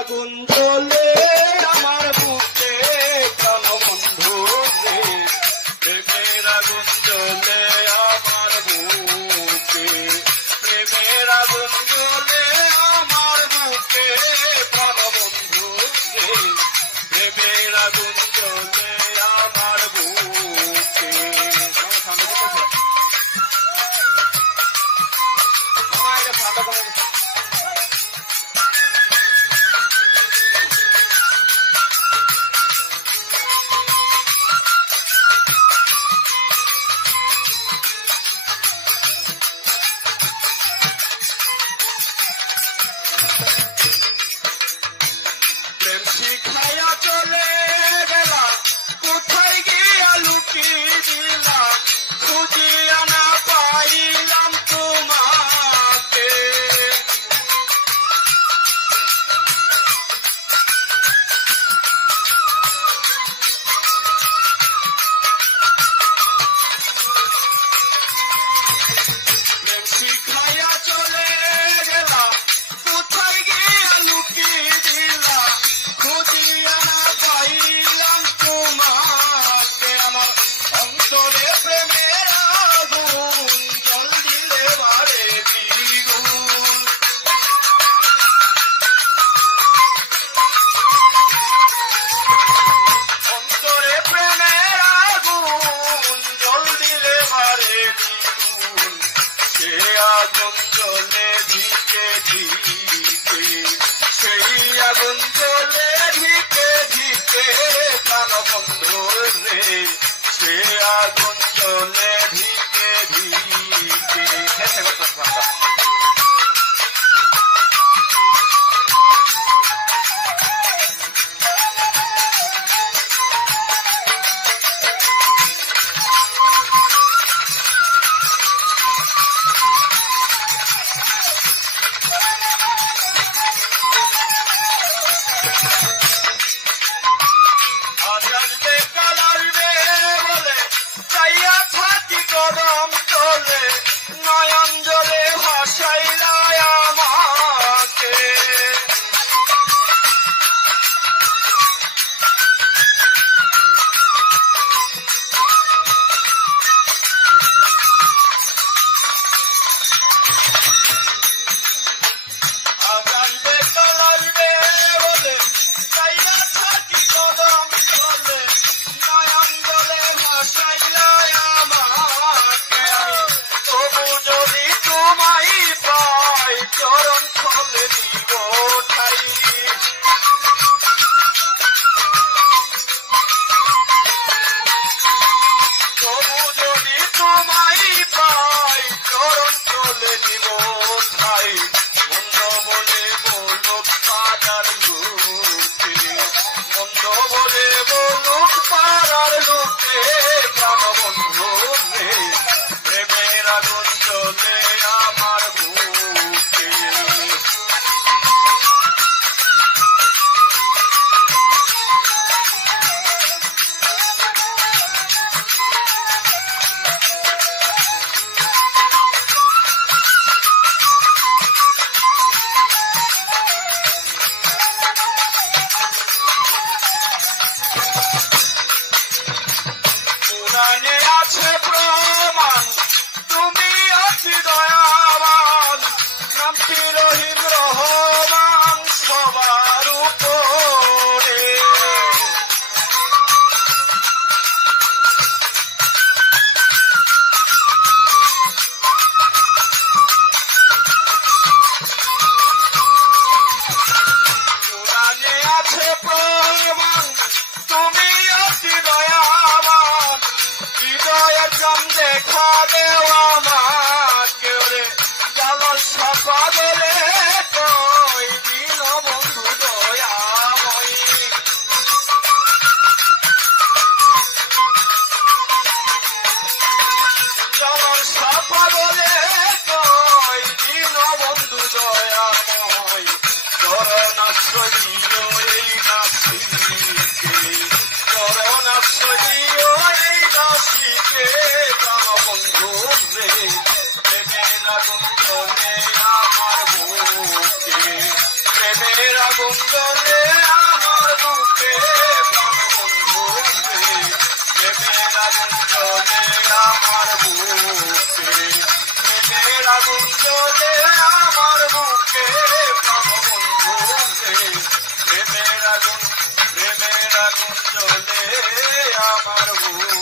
আগুন জ্বলে আমার বুকে প্রাণ বন্ধু রে, প্রেমের আগুন জ্বলে আমার বুকে, প্রেমের আগুন জ্বলে আমার বুকে প্রাণ বন্ধু রে, প্রেমের আগুন জ্বলে আমার বুকে। প্রেম শিখাইয়া চলে গেলা, কোথায় গিয়া লুকিয়ে দিলাম, খুঁজিয়া না পাইলাম তোমাকে। প্রেম শিখাইয়া চলে গেলা, কোথায় গিয়া লুকিয়ে দিলাম, খুঁজিয়া না পাইলাম তোমাকে। আমার অন্তরে প্রেমের আগুন জল দিলে বারে দ্বিগুণ, অন্তরে প্রেমের আগুন জল দিলে বারে দ্বিগুণ, সে আগুন জ্বলে ধিকে ধিকে, সেই আগুন জ্বলে ধিকে ধিকে প্রাণ বন্ধু রে, সে আগুন জ্বলে ধিকে ধিকে। আজ আসবে কাল আসবে বলে চাইয়া থাকি গরম চলে, নয়ন জলে ভাসাইলা আমাকে। আজ আসবে কাল আসবে বলে চাইয়া থাকি গরম চলে, নয়ন জলে ভাসাইলা আমাকে। তবু যদি তোমায় পাই চরণ তলে দিব ঠাই, তবু যদি তোমায় পাই চরণ তলে দিব ঠাই। মন্দ বলে বলুক পাড়ার লোকে, মন্দ বলে বলুক পাড়ার লোকে প্রাণ বন্ধু রে, প্রেমের আগুন জ্বলে আমার বুকে। পুরাণে আছে প্রমাণ, তুমি অতি দয়াবান, নামটি রহিম রহমান সবার উপরে। পুরাণে আছে প্রমাণ, তুমি অতি দয়াবান, হৃদয়ের জম দেখা দেওয়া আমাকে রে, জালর সাপা বলে কই দিন বন্ধু দয়াময়। জালর সাপা বলে কই দিন বন্ধু দয়াময়, চরণাশ্রয়ীয় এই দাসীকে, চরণাশ্রয়ীয় এই দাসীকে প্রাণ বন্ধু রে, প্রেমের আগুন জ্বলে আমার বুকে, প্রেমের আগুন আগুন জ্বলে আমার বুকে প্রাণবন্ধু রে প্রেমের আগুন জ্বলে আমার বুকে প্রেমের আগুন জ্বলে আমার বুকে প্রাণবন্ধু রে প্রেমের আগুন জ্বলে আমার বুকে